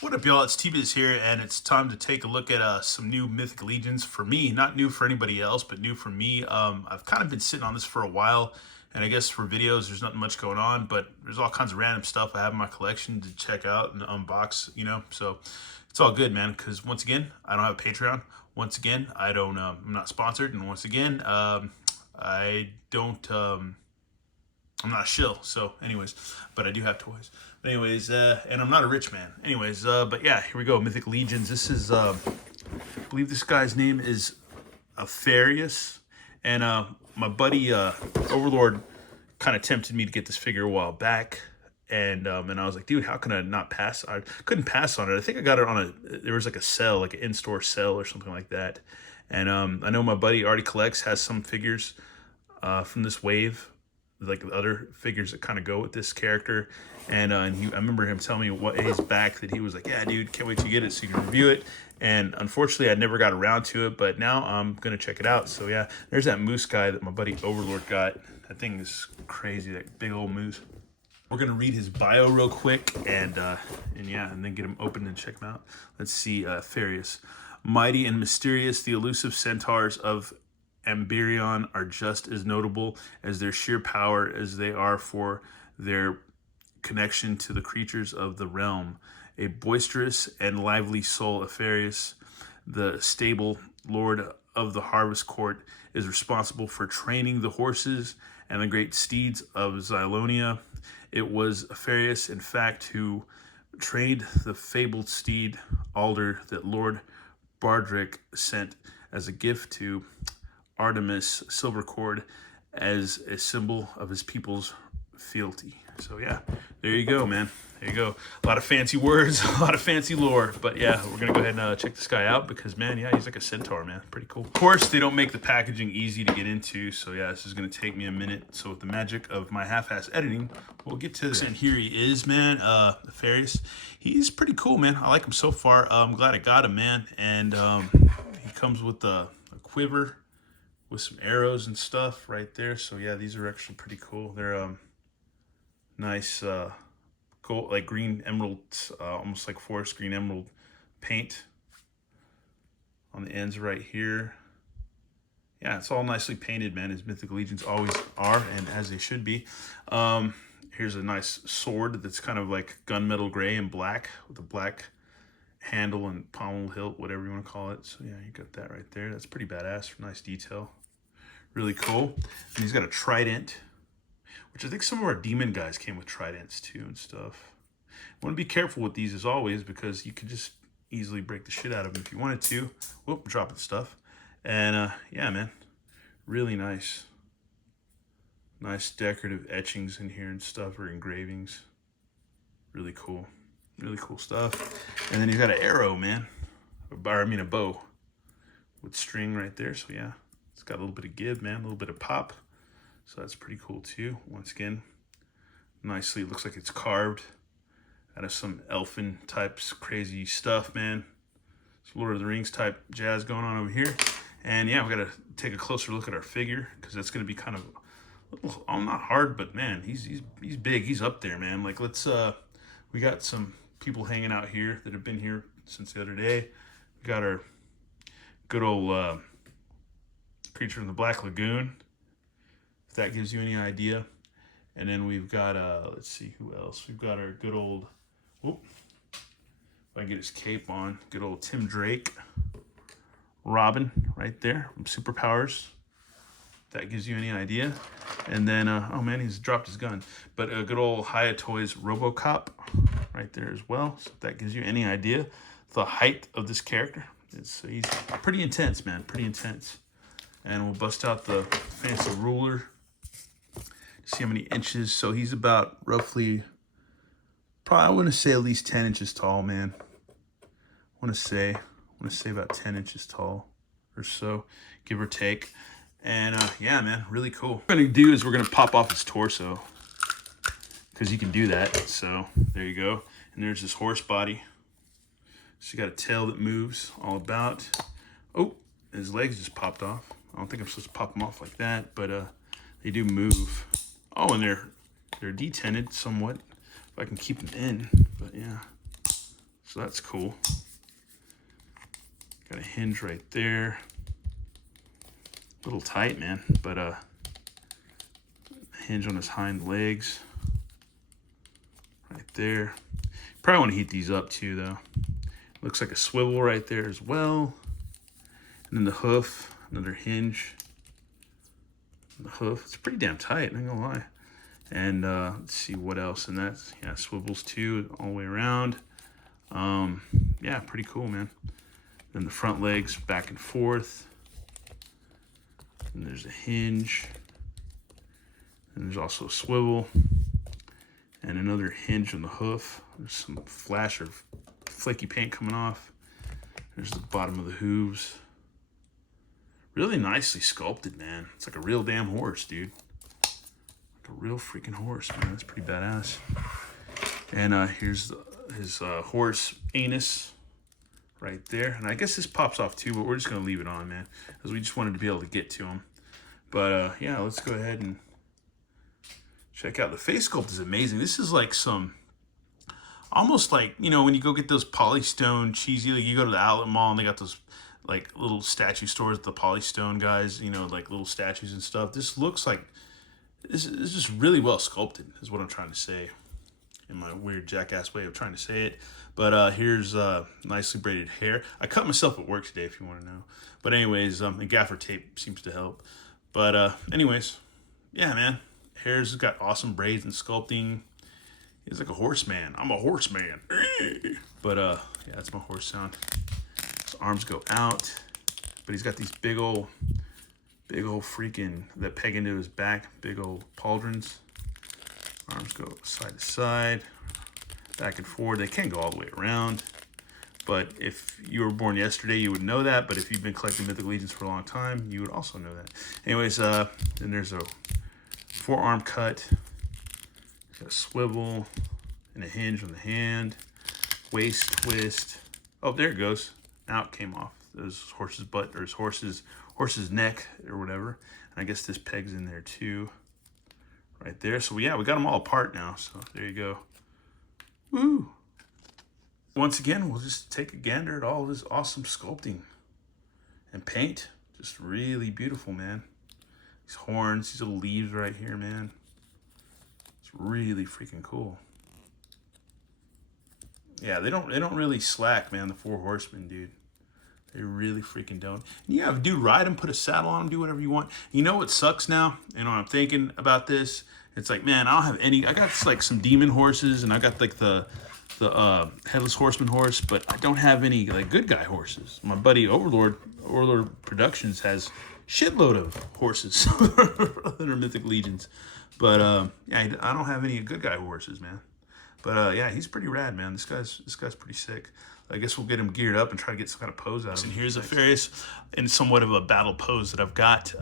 What up, y'all? It's T-Biz here, and it's time to take a look at some new Mythic Legions for me. Not new for anybody else, but new for me. I've kind of been sitting on this for a while, and I guess for videos, there's nothing much going on, but there's all kinds of random stuff I have in my collection to check out and unbox, so it's all good, man, because once again, I don't have a Patreon. Once again, I'm not sponsored, and once again, I don't, I'm not a shill, so anyways, but I do have toys. But anyways, and I'm not a rich man. Anyways, but yeah, here we go, Mythic Legions. This is, I believe this guy's name is Aphareus, and my buddy Overlord kind of tempted me to get this figure a while back, and I was like, dude, how can I not pass? I couldn't pass on it. I think I got it on there was like a sale, like an in-store sale or something like that, and I know my buddy already collects, has some figures from this wave, like the other figures that kind of go with this character, and I remember him telling me what he's back, that he was like, yeah, dude, can't wait to get it so you can review it. And unfortunately, I never got around to it, but now I'm gonna check it out. So yeah, there's that moose guy that my buddy Overlord got. That thing is crazy, that big old moose. We're gonna read his bio real quick, and yeah, and then get him open and check him out. Let's see, Aphareus. Mighty and mysterious, the elusive centaurs of Amberion are just as notable as their sheer power as they are for their connection to the creatures of the realm. A boisterous and lively soul, Aphareus, the stable lord of the harvest court, is responsible for training the horses and the great steeds of Zylonia. It was Aphareus, in fact, who trained the fabled steed Alder that Lord Bardrick sent as a gift to Artemis Silvercord as a symbol of his people's fealty. So yeah, there you go, man. There you go. A lot of fancy words, a lot of fancy lore. But yeah, we're gonna go ahead and check this guy out because, man, yeah, he's like a centaur, man. Pretty cool. Of course, they don't make the packaging easy to get into, so yeah, this is gonna take me a minute. So with the magic of my half-ass editing, we'll get to this. And here he is, man, Aphareus. He's pretty cool, man. I like him so far. I'm glad I got him, man. And he comes with a quiver with some arrows and stuff right there. So yeah, these are actually pretty cool. They're nice gold, like green emerald, almost like forest green emerald paint on the ends right here. Yeah, it's all nicely painted, man, as Mythic Legions always are, and as they should be. Here's a nice sword that's kind of like gunmetal gray and black with a black handle and pommel hilt, whatever you want to call it. So yeah, you got that right there. That's pretty badass. Nice detail. Really cool. And he's got a trident, which I think some of our demon guys came with tridents too and stuff. I want to be careful with these as always, because you could just easily break the shit out of them if you wanted to. Whoop, dropping stuff. And yeah, man, really nice. Nice decorative etchings in here and stuff, or engravings. Really cool. Really cool stuff. And then he's got an arrow, man. Or I mean a bow with string right there. So yeah, it's got a little bit of give, man, a little bit of pop. So that's pretty cool too. Once again, nicely, it looks like it's carved out of some elfin types crazy stuff, man. It's Lord of the Rings type jazz going on over here. And yeah, we gotta take a closer look at our figure, because that's gonna be kind of a little, not hard, but man, he's big. He's up there, man. Like, let's we got some people hanging out here that have been here since the other day. We got our good old creature in the Black Lagoon, if that gives you any idea. And then we've got let's see who else. We've got our good old, whoop, if I can get his cape on, good old Tim Drake, Robin right there from Superpowers. If that gives you any idea. And then oh man, he's dropped his gun. But a good old Hiya Toys RoboCop right there as well. So if that gives you any idea the height of this character, he's pretty intense, man, pretty intense. And we'll bust out the fancy ruler to see how many inches. So he's about roughly, probably, I want to say at least 10 inches tall, man. I want to say about 10 inches tall or so, give or take. And yeah, man, really cool. What we're gonna do is we're gonna pop off his torso, because you can do that. So there you go. And there's his horse body. So you got a tail that moves all about. Oh, his legs just popped off. I don't think I'm supposed to pop them off like that, but they do move. Oh, and they're detented somewhat, if I can keep them in. But yeah, So that's cool. Got a hinge right there. A little tight, man, but hinge on his hind legs right there. Probably want to heat these up too, though. Looks like a swivel right there as well. And then the hoof, another hinge. The hoof, it's pretty damn tight, not gonna lie. And let's see what else. And that's, yeah, swivels too, all the way around. Yeah, pretty cool, man. Then the front legs back and forth. And there's a hinge. And there's also a swivel. And another hinge on the hoof. There's some flash or flaky paint coming off. There's the bottom of the hooves. Really nicely sculpted, man. It's like a real damn horse, dude. Like a real freaking horse, man. That's pretty badass. And here's his horse anus right there. And I guess this pops off too, but we're just going to leave it on, man, because we just wanted to be able to get to him. But yeah, let's go ahead and check out. The face sculpt is amazing. This is like some, almost like, you know, when you go get those polystone cheesy, like you go to the outlet mall and they got those like little statue stores, the polystone guys, you know, like little statues and stuff. This looks like, this is just really well sculpted, is what I'm trying to say, in my weird jackass way of trying to say it. But here's nicely braided hair. I cut myself at work today, if you want to know. But anyways, the gaffer tape seems to help. But anyways, yeah, man. Hair's got awesome braids and sculpting. He's like a horseman. I'm a horseman. But yeah, that's my horse sound. His arms go out, but he's got these big old freaking, that peg into his back, big old pauldrons. Arms go side to side, back and forward. They can't go all the way around. But if you were born yesterday, you would know that. But if you've been collecting Mythic Legions for a long time, you would also know that. Anyways, then there's a forearm cut, got a swivel, and a hinge on the hand, waist twist. Oh, there it goes. Now it came off. There's horse's butt, or his horse's neck, or whatever. And I guess this peg's in there too, right there. So yeah, we got them all apart now. So there you go. Woo! Once again, we'll just take a gander at all of this awesome sculpting and paint. Just really beautiful, man. These horns, these little leaves right here, man. It's really freaking cool. Yeah, they don't really slack, man, the Four Horsemen, dude. They really freaking don't. And you have a dude ride them, put a saddle on them, do whatever you want. You know what sucks now? You know what I'm thinking about this? It's like, man, I don't have any. I got like some demon horses, and I got like the headless horseman horse, but I don't have any like good guy horses. My buddy Overlord Productions has shitload of horses that are Mythic Legions, but yeah, I don't have any good guy horses, man. But yeah, he's pretty rad, man. This guy's pretty sick. I guess we'll get him geared up and try to get some kind of pose out of him. And here's Aphareus in somewhat of a battle pose that I've got.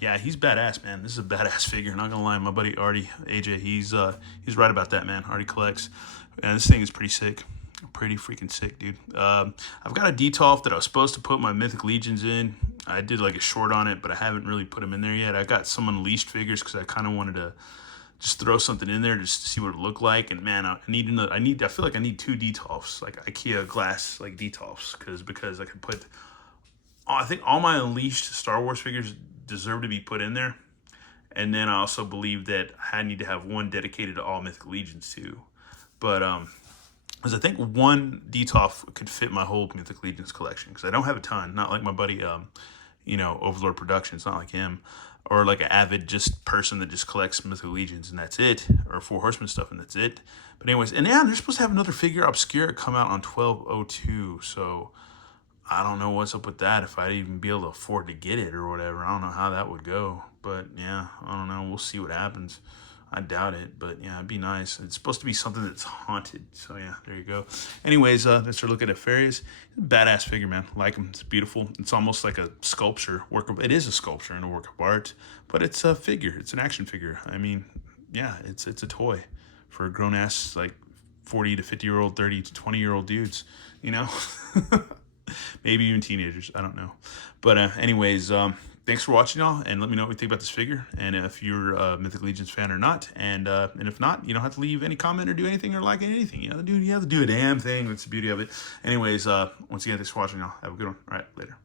Yeah, he's badass, man. This is a badass figure. Not gonna lie, my buddy Artie, AJ, he's right about that, man. Artie collects, and this thing is pretty sick. Pretty freaking sick, dude. I've got a Detolf that I was supposed to put my Mythic Legions in. I did like a short on it, but I haven't really put them in there yet. I got some Unleashed figures because I kind of wanted to just throw something in there just to see what it looked like. And man, I feel like I need two Detolfs, like IKEA glass like Detolfs, because I could put, I think all my Unleashed Star Wars figures deserve to be put in there. And then I also believe that I need to have one dedicated to all Mythic Legions too. But because I think one Detolf could fit my whole Mythic Legions collection, because I don't have a ton, not like my buddy you know, Overlord Productions, not like him, or like an avid just person that just collects Mythic Legions and that's it, or Four Horsemen stuff and that's it. But anyways, and yeah, they're supposed to have another figure Obscura come out on 12/02, so I don't know what's up with that, if I'd even be able to afford to get it or whatever. I don't know how that would go, but yeah, I don't know. We'll see what happens. I doubt it, but yeah, it'd be nice. It's supposed to be something that's haunted, so yeah, there you go. Anyways, let's look at Aphareus. Badass figure, man. Like him. It's beautiful. It's almost like a sculpture. It is a sculpture and a work of art, but it's a figure. It's an action figure. I mean, yeah, it's a toy for grown ass like 40 to 50-year-old, 30 to 20-year-old dudes. You know, maybe even teenagers. I don't know, but anyways, thanks for watching, y'all, and let me know what you think about this figure, and if you're a Mythic Legions fan or not. And if not, you don't have to leave any comment or do anything or like anything. You know, dude, you have to do a damn thing. That's the beauty of it. Anyways, once again, thanks for watching, y'all. Have a good one. All right, later.